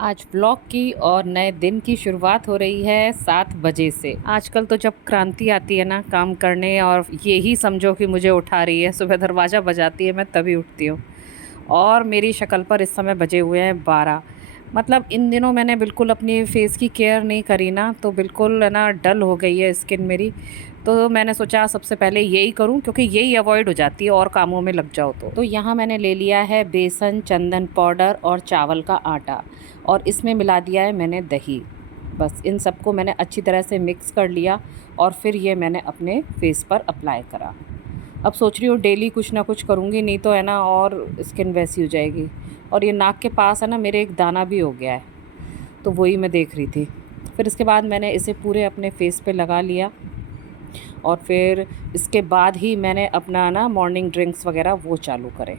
आज व्लॉग की और नए दिन की शुरुआत हो रही है 7 बजे से। आजकल तो जब क्रांति आती है ना काम करने, और यही समझो कि मुझे उठा रही है, सुबह दरवाज़ा बजाती है मैं तभी उठती हूँ। और मेरी शक्ल पर इस समय बजे हुए हैं 12। मतलब इन दिनों मैंने बिल्कुल अपनी फेस की केयर नहीं करी ना, तो बिल्कुल है ना डल हो गई है स्किन मेरी। तो मैंने सोचा सबसे पहले यही करूं, क्योंकि यही अवॉइड हो जाती है और कामों में लग जाओ तो यहाँ मैंने ले लिया है बेसन, चंदन पाउडर और चावल का आटा, और इसमें मिला दिया है मैंने दही। बस इन सबको मैंने अच्छी तरह से मिक्स कर लिया और फिर ये मैंने अपने फेस पर अप्लाई करा। अब सोच रही हूँ डेली कुछ ना कुछ करूँगी, नहीं तो है ना और स्किन वैसी हो जाएगी। और ये नाक के पास है ना मेरे एक दाना भी हो गया है, तो वही मैं देख रही थी। फिर इसके बाद मैंने इसे पूरे अपने फेस पे लगा लिया, और फिर इसके बाद ही मैंने अपना ना मॉर्निंग ड्रिंक्स वगैरह वो चालू करे।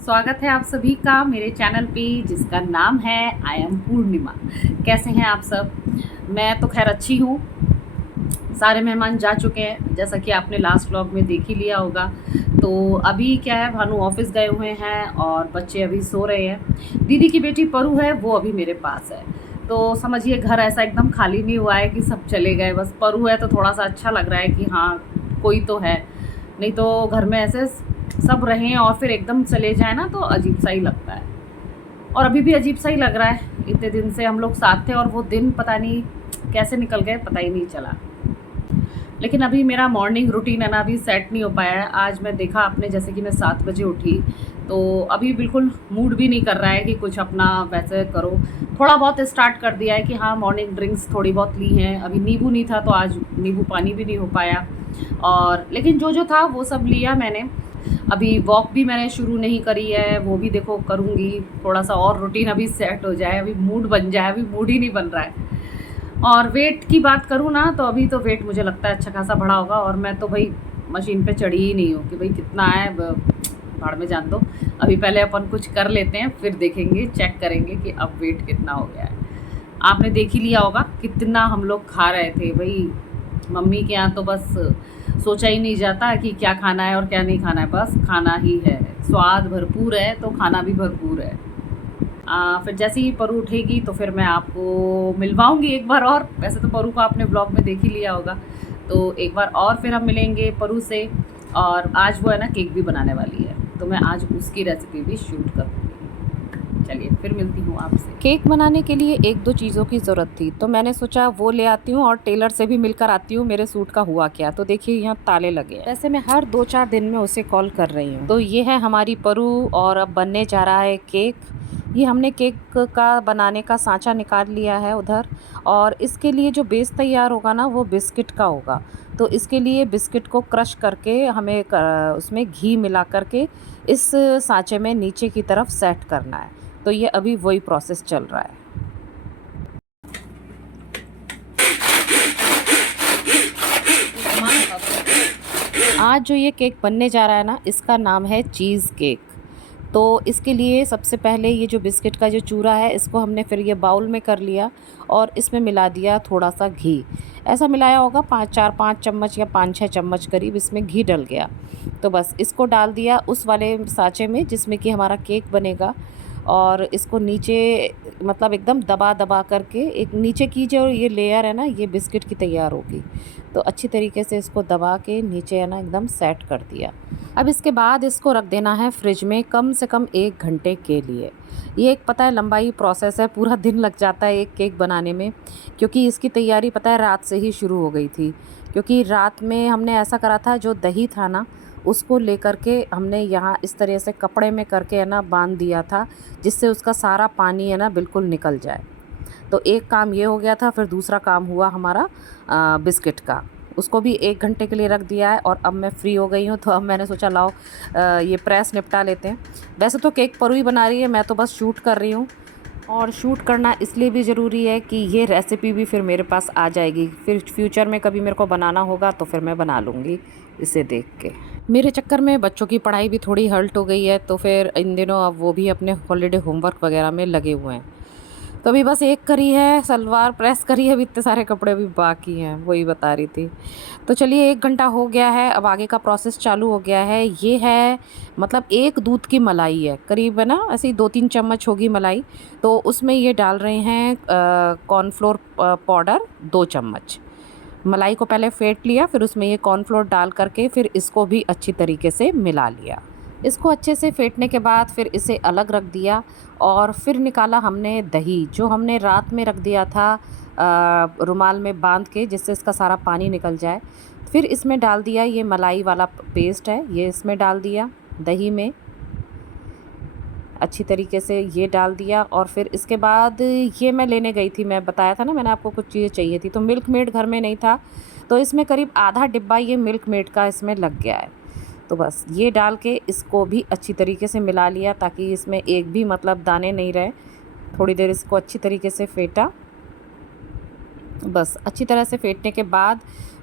स्वागत है आप सभी का मेरे चैनल पे, जिसका नाम है आई एम पूर्णिमा। कैसे हैं आप सब? मैं तो खैर अच्छी हूँ। सारे मेहमान जा चुके हैं, जैसा कि आपने लास्ट व्लॉग में देख ही लिया होगा। तो अभी क्या है, भानु ऑफिस गए हुए हैं और बच्चे अभी सो रहे हैं। दीदी की बेटी परू है, वो अभी मेरे पास है। तो समझिए घर ऐसा एकदम खाली नहीं हुआ है कि सब चले गए। बस परू है तो थोड़ा सा अच्छा लग रहा है कि हाँ कोई तो है, नहीं तो घर में ऐसे सब रहें और फिर एकदम चले जाए ना तो अजीब सा ही लगता है। और अभी भी अजीब सा ही लग रहा है, इतने दिन से हम लोग साथ थे और वो दिन पता नहीं कैसे निकल गए, पता ही नहीं चला। लेकिन अभी मेरा मॉर्निंग रूटीन है ना अभी सेट नहीं हो पाया है। आज मैं देखा आपने, जैसे कि मैं 7 बजे उठी, तो अभी बिल्कुल मूड भी नहीं कर रहा है कि कुछ अपना वैसे करो। थोड़ा बहुत स्टार्ट कर दिया है कि हाँ मॉर्निंग ड्रिंक्स थोड़ी बहुत ली हैं। अभी नींबू नहीं था तो आज नींबू पानी भी नहीं हो पाया, और लेकिन जो जो था वो सब लिया मैंने। अभी वॉक भी मैंने शुरू नहीं करी है, वो भी देखो करूँगी। थोड़ा सा और रूटीन अभी सेट हो जाए, अभी मूड बन जाए, अभी मूड ही नहीं बन रहा है। और वेट की बात करूँ ना तो अभी तो वेट मुझे लगता है अच्छा खासा बढ़ा होगा, और मैं तो भाई मशीन पे चढ़ी ही नहीं हूँ कि भाई कितना है, भाड़ में जान दो। अभी पहले अपन कुछ कर लेते हैं, फिर देखेंगे, चेक करेंगे कि अब वेट कितना हो गया है। आपने देख ही लिया होगा कितना हम लोग खा रहे थे भाई। मम्मी के यहाँ तो बस सोचा ही नहीं जाता कि क्या खाना है और क्या नहीं खाना है, बस खाना ही है। स्वाद भरपूर है तो खाना भी भरपूर है। फिर जैसे ही परू उठेगी तो फिर मैं आपको मिलवाऊंगी एक बार और। वैसे तो परू को आपने ब्लॉग में देख ही लिया होगा, तो एक बार और फिर हम मिलेंगे परू से। और आज वो है ना केक भी बनाने वाली है, तो मैं आज उसकी रेसिपी भी शूट करूँगी। चलिए फिर मिलती हूँ आपसे। केक बनाने के लिए एक दो चीज़ों की ज़रूरत थी, तो मैंने सोचा वो ले आती हूँ और टेलर से भी मिलकर आती हूँ मेरे सूट का हुआ क्या। तो देखिए यहाँ ताले लगे हैं। वैसे मैं हर 2-4 दिन में उसे कॉल कर रही हूँ। तो ये है हमारी परू और अब बनने जा रहा है केक। ये हमने केक का बनाने का सांचा निकाल लिया है उधर, और इसके लिए जो बेस तैयार होगा ना वो बिस्किट का होगा। तो इसके लिए बिस्किट को क्रश करके हमें उसमें घी मिला करके इस सांचे में नीचे की तरफ सेट करना है। तो ये अभी वही प्रोसेस चल रहा है। आज जो ये केक बनने जा रहा है ना, इसका नाम है चीज़ केक। तो इसके लिए सबसे पहले ये जो बिस्किट का जो चूरा है इसको हमने फिर ये बाउल में कर लिया और इसमें मिला दिया थोड़ा सा घी। ऐसा मिलाया होगा 5 चम्मच या 5-6 चम्मच करीब इसमें घी डल गया। तो बस इसको डाल दिया उस वाले सांचे में जिसमें कि हमारा केक बनेगा, और इसको नीचे मतलब एकदम दबा दबा करके एक नीचे की जो ये लेयर है ना ये बिस्किट की तैयार होगी। तो अच्छी तरीके से इसको दबा के नीचे है ना एकदम सेट कर दिया। अब इसके बाद इसको रख देना है फ्रिज में कम से कम 1 घंटे के लिए। ये एक पता है लंबाई प्रोसेस है, पूरा दिन लग जाता है एक केक बनाने में, क्योंकि इसकी तैयारी पता है रात से ही शुरू हो गई थी। क्योंकि रात में हमने ऐसा करा था, जो दही था ना उसको लेकर के हमने यहाँ इस तरह से कपड़े में करके है ना बांध दिया था, जिससे उसका सारा पानी है ना बिल्कुल निकल जाए। तो एक काम ये हो गया था। फिर दूसरा काम हुआ हमारा बिस्किट का, उसको भी 1 घंटे के लिए रख दिया है। और अब मैं फ्री हो गई हूँ, तो अब मैंने सोचा लाओ ये प्रेस निपटा लेते हैं। वैसे तो केक परू ही बना रही है, मैं तो बस शूट कर रही हूँ। और शूट करना इसलिए भी ज़रूरी है कि ये रेसिपी भी फिर मेरे पास आ जाएगी, फिर फ्यूचर में कभी मेरे को बनाना होगा तो फिर मैं बना लूँगी इसे देख के। मेरे चक्कर में बच्चों की पढ़ाई भी थोड़ी हल्ट हो गई है, तो फिर इन दिनों अब वो भी अपने हॉलीडे होमवर्क वगैरह में लगे हुए हैं। तो अभी बस एक करी है, सलवार प्रेस करी है, अभी इतने सारे कपड़े भी बाकी हैं, वही बता रही थी। तो चलिए 1 घंटा हो गया है, अब आगे का प्रोसेस चालू हो गया है। ये है मतलब एक दूध की मलाई है करीब, है ना, ऐसे ही 2-3 चम्मच होगी मलाई। तो उसमें ये डाल रहे हैं कॉर्नफ्लोर पाउडर 2 चम्मच। मलाई को पहले फेंट लिया, फिर उसमें ये कॉर्नफ्लोर डाल करके फिर इसको भी अच्छी तरीके से मिला लिया। इसको अच्छे से फेंटने के बाद फिर इसे अलग रख दिया, और फिर निकाला हमने दही जो हमने रात में रख दिया था रुमाल में बांध के, जिससे इसका सारा पानी निकल जाए। फिर इसमें डाल दिया ये मलाई वाला पेस्ट है, ये इसमें डाल दिया दही में अच्छी तरीके से ये डाल दिया। और फिर इसके बाद ये मैं लेने गई थी, मैं बताया था ना मैंने आपको कुछ चीज़ें चाहिए थी, तो मिल्क मेड घर में नहीं था, तो इसमें करीब आधा डिब्बा ये मिल्क मेड का इसमें लग गया है। तो बस ये डाल के इसको भी अच्छी तरीके से मिला लिया, ताकि इसमें एक भी मतलब दाने नहीं रहे। थोड़ी देर इसको अच्छी तरीके से फेंटा। बस अच्छी तरह से फेंटने के बाद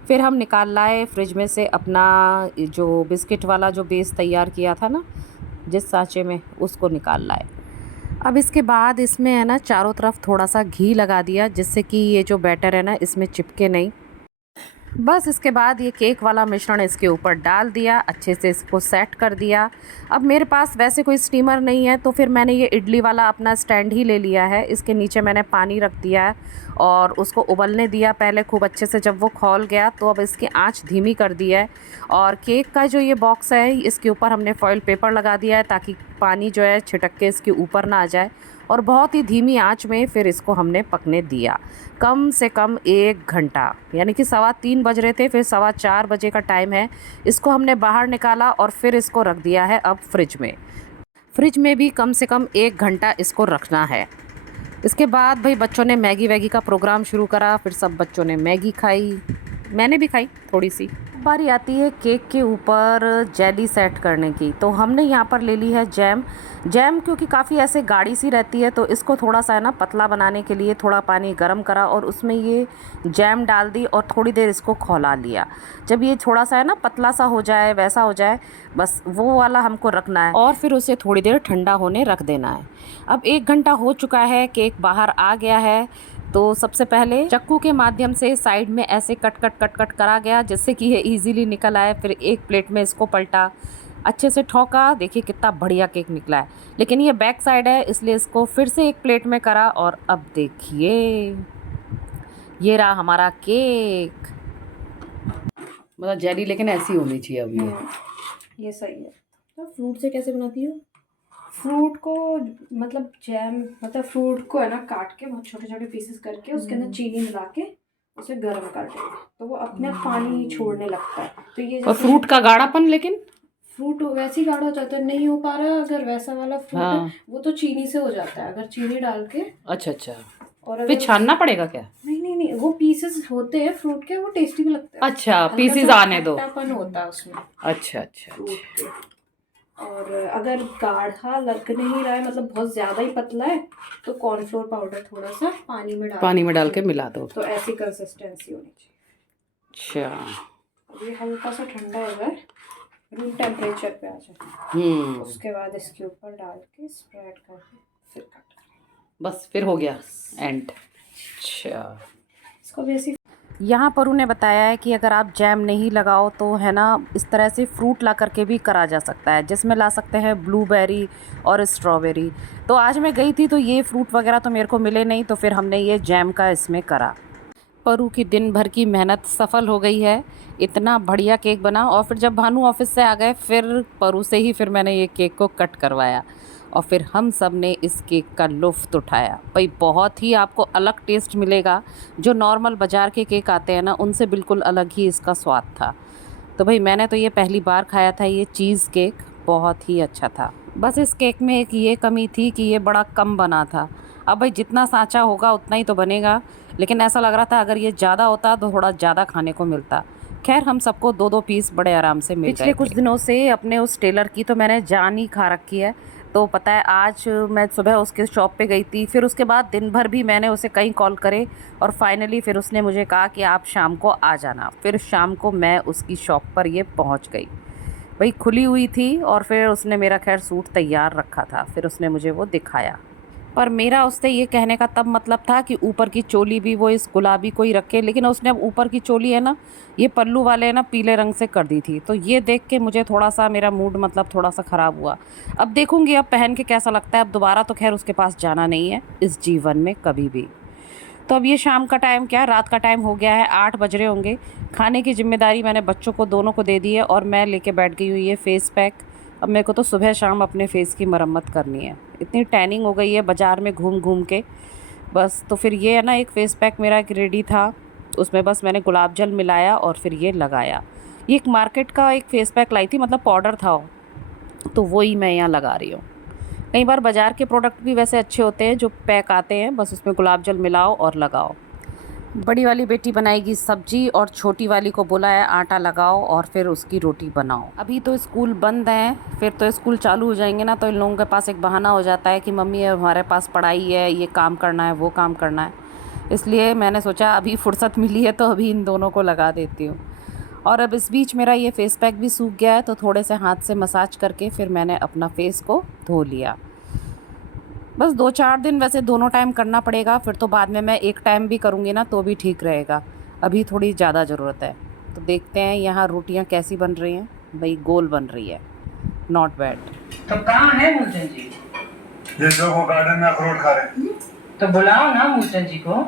फिर हम निकाल लाए फ्रिज में से अपना जो बिस्किट वाला जो बेस तैयार किया था ना जिस सांचे में, उसको निकाल लाए। अब इसके बाद इसमें है ना चारों तरफ थोड़ा सा घी लगा दिया, जिससे कि ये जो बैटर है ना इसमें चिपके नहीं। बस इसके बाद ये केक वाला मिश्रण इसके ऊपर डाल दिया, अच्छे से इसको सेट कर दिया। अब मेरे पास वैसे कोई स्टीमर नहीं है, तो फिर मैंने ये इडली वाला अपना स्टैंड ही ले लिया है। इसके नीचे मैंने पानी रख दिया है और उसको उबलने दिया पहले खूब अच्छे से। जब वो खौल गया तो अब इसकी आंच धीमी कर दी है, और केक का जो ये बॉक्स है इसके ऊपर हमने फॉइल पेपर लगा दिया है, ताकि पानी जो है छिटक के इसके ऊपर ना आ जाए। और बहुत ही धीमी आंच में फिर इसको हमने पकने दिया कम से कम 1 घंटा, यानी कि 3:15 बज रहे थे, फिर 4:15 बजे का टाइम है। इसको हमने बाहर निकाला और फिर इसको रख दिया है अब फ्रिज में। फ्रिज में भी कम से कम 1 घंटा इसको रखना है। इसके बाद भाई बच्चों ने मैगी वैगी का प्रोग्राम शुरू करा, फिर सब बच्चों ने मैगी खाई, मैंने भी खाई थोड़ी सी। बारी आती है केक के ऊपर जेली सेट करने की। तो हमने यहाँ पर ले ली है जैम। जैम क्योंकि काफ़ी ऐसे गाढ़ी सी रहती है, तो इसको थोड़ा सा है ना पतला बनाने के लिए थोड़ा पानी गर्म करा और उसमें ये जैम डाल दी और थोड़ी देर इसको खौला लिया। जब ये थोड़ा सा है ना पतला सा हो जाए, वैसा हो जाए, बस वो वाला हमको रखना है और फिर उसे थोड़ी देर ठंडा होने रख देना है। अब 1 घंटा हो चुका है, केक बाहर आ गया है। तो सबसे पहले चाकू के माध्यम से साइड में ऐसे कट कट कट कट करा गया, जिससे कि ये इजीली निकल आए। फिर एक प्लेट में इसको पलटा, अच्छे से ठोका, देखिए कितना बढ़िया केक निकला है। लेकिन ये बैक साइड है इसलिए इसको फिर से एक प्लेट में करा, और अब देखिए ये रहा हमारा केक। मतलब जेली लेकिन ऐसी होनी चाहिए अब ये। ये सही है। तो फ्रूट से कैसे बनाती हो? फ्रूट को मतलब जैम मतलब फ्रूट को है ना काट के बहुत छोटे छोटे पीसेस करके उसके अंदर चीनी मिला के उसे गर्म कर देंगे तो वो अपने आप पानी छोड़ने लगता है। तो ये और फ्रूट का गाढ़ापन, लेकिन फ्रूट वैसे ही गाढ़ा हो जाता है, नहीं हो पा रहा अगर वैसा वाला फ्रूट हाँ। है वो तो चीनी से हो जाता है, अगर चीनी डाल के। अच्छा अच्छा, और फिर अगर छानना पड़ेगा क्या? नहीं नहीं नहीं, वो पीसेस होते हैं फ्रूट के, वो टेस्टी भी लगते हैं। अच्छा, हल्का पीसेस सा आने दो। खट्टापन होता है उसमें अच्छा अच्छा फ्रूट अच्छा। के। और अगर गाढ़ा लग नहीं रहा है मतलब बहुत ज़्यादा ही पतला है तो कॉर्नफ्लोर पाउडर थोड़ा सा पानी में डाल के मिला दो, तो ऐसी कंसिस्टेंसी होनी चाहिए। अच्छा। अब ये हल्का सा ठंडा हो जाए, रूम टेम्परेचर पे आ जाए, उसके बाद इसके ऊपर डाल के स्प्रेड करके फिर कट करें, बस फिर हो गया एंड। अच्छा, इसको भी ऐसे। यहाँ पर उन्हें बताया है कि अगर आप जैम नहीं लगाओ तो है ना इस तरह से फ्रूट ला करके भी करा जा सकता है, जिसमें ला सकते हैं ब्लूबेरी और स्ट्रॉबेरी। तो आज मैं गई थी तो ये फ्रूट वगैरह तो मेरे को मिले नहीं, तो फिर हमने ये जैम का इसमें करा। परू की दिन भर की मेहनत सफल हो गई है, इतना बढ़िया केक बना। और फिर जब भानु ऑफिस से आ गए फिर परू से ही फिर मैंने ये केक को कट करवाया और फिर हम सब ने इस केक का लुफ्त उठाया। भाई बहुत ही आपको अलग टेस्ट मिलेगा, जो नॉर्मल बाज़ार के केक आते हैं ना उनसे बिल्कुल अलग ही इसका स्वाद था। तो भाई मैंने तो ये पहली बार खाया था ये चीज़ केक, बहुत ही अच्छा था। बस इस केक में एक ये कमी थी कि ये बड़ा कम बना था। अब भाई जितना सांचा होगा उतना ही तो बनेगा, लेकिन ऐसा लग रहा था अगर ये ज़्यादा होता तो थोड़ा ज़्यादा खाने को मिलता। खैर हम सबको 2-2 पीस बड़े आराम से मिल गए। पिछले कुछ दिनों से अपने उस टेलर की तो मैंने जान ही खा रखी है। तो पता है आज मैं सुबह उसके शॉप पे गई थी, फिर उसके बाद दिन भर भी मैंने उसे कई कॉल करे और फाइनली फिर उसने मुझे कहा कि आप शाम को आ जाना। फिर शाम को मैं उसकी शॉप पर ये पहुंच गई। भाई खुली हुई थी और फिर उसने मेरा खैर सूट तैयार रखा था, फिर उसने मुझे वो दिखाया। पर मेरा उससे ये कहने का तब मतलब था कि ऊपर की चोली भी वो इस गुलाबी को ही रखे, लेकिन उसने अब ऊपर की चोली है ना ये पल्लू वाले है ना पीले रंग से कर दी थी। तो ये देख के मुझे थोड़ा सा मेरा मूड मतलब थोड़ा सा ख़राब हुआ। अब देखूंगी अब पहन के कैसा लगता है। अब दोबारा तो खैर उसके पास जाना नहीं है इस जीवन में कभी भी। तो अब ये शाम का टाइम क्या रात का टाइम हो गया है, 8 बज रहे होंगे। खाने की जिम्मेदारी मैंने बच्चों को दोनों को दे दी है और मैं लेके बैठ गई हूँ ये फेस पैक। अब मेरे को तो सुबह शाम अपने फेस की मरम्मत करनी है, इतनी टैनिंग हो गई है बाज़ार में घूम घूम के बस। तो फिर ये है ना एक फ़ेस पैक मेरा एक रेडी था, उसमें बस मैंने गुलाब जल मिलाया और फिर ये लगाया। ये एक मार्केट का एक फ़ेस पैक लाई थी, मतलब पाउडर था तो वही मैं यहाँ लगा रही हूँ। कई बार बाज़ार के प्रोडक्ट भी वैसे अच्छे होते हैं जो पैक आते हैं, बस उसमें गुलाब जल मिलाओ और लगाओ। बड़ी वाली बेटी बनाएगी सब्जी और छोटी वाली को बोला है आटा लगाओ और फिर उसकी रोटी बनाओ। अभी तो स्कूल बंद हैं, फिर तो स्कूल चालू हो जाएंगे ना, तो इन लोगों के पास एक बहाना हो जाता है कि मम्मी हमारे पास पढ़ाई है, ये काम करना है, वो काम करना है। इसलिए मैंने सोचा अभी फुर्सत मिली है तो अभी इन दोनों को लगा देती हूँ। और अब इस बीच मेरा ये फेस पैक भी सूख गया है, तो थोड़े से हाथ से मसाज करके फिर मैंने अपना फेस को धो लिया। बस 2-4 दिन वैसे दोनों टाइम करना पड़ेगा, फिर तो बाद में मैं एक टाइम भी करूँगी ना तो भी ठीक रहेगा। अभी थोड़ी ज़्यादा ज़रूरत है। तो देखते हैं यहाँ रोटियाँ कैसी बन रही हैं। भाई गोल बन रही है, नॉट बैड। तो कहाँ है मूलचंद जी? ये जो वो गार्डन में अखरोट खा रहे हैं। तो बुलाओ ना मूलचंद जी को।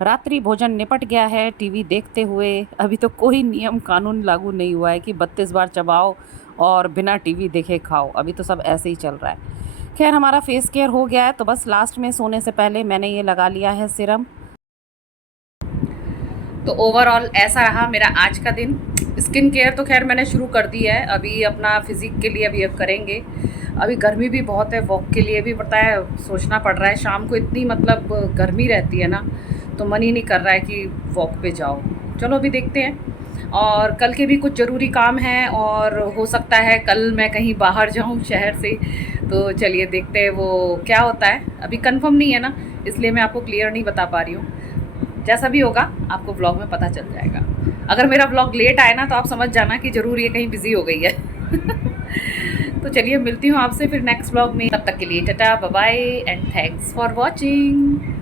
रात्रि भोजन निपट गया है टीवी देखते हुए। अभी तो कोई नियम कानून लागू नहीं हुआ है कि 32 बार चबाओ और बिना टीवी देखे खाओ। अभी तो सब ऐसे ही चल रहा है। खैर हमारा फेस केयर हो गया है, तो बस लास्ट में सोने से पहले मैंने ये लगा लिया है सीरम। तो ओवरऑल ऐसा रहा मेरा आज का दिन। स्किन केयर तो खैर मैंने शुरू कर दी है, अभी अपना फिजिक के लिए अभी अब करेंगे। अभी गर्मी भी बहुत है, वॉक के लिए भी पता है सोचना पड़ रहा है। शाम को इतनी मतलब गर्मी रहती है ना, तो मन ही नहीं कर रहा है कि वॉक पे जाओ। चलो अभी देखते हैं। और कल के भी कुछ ज़रूरी काम हैं और हो सकता है कल मैं कहीं बाहर जाऊं शहर से, तो चलिए देखते हैं वो क्या होता है। अभी कंफर्म नहीं है ना, इसलिए मैं आपको क्लियर नहीं बता पा रही हूँ। जैसा भी होगा आपको व्लॉग में पता चल जाएगा। अगर मेरा व्लॉग लेट आए ना तो आप समझ जाना कि ज़रूर ये कहीं बिजी हो गई है। तो चलिए मिलती हूँ आपसे फिर नेक्स्ट व्लॉग में। तब तक के लिए tata bye bye and thanks for watching.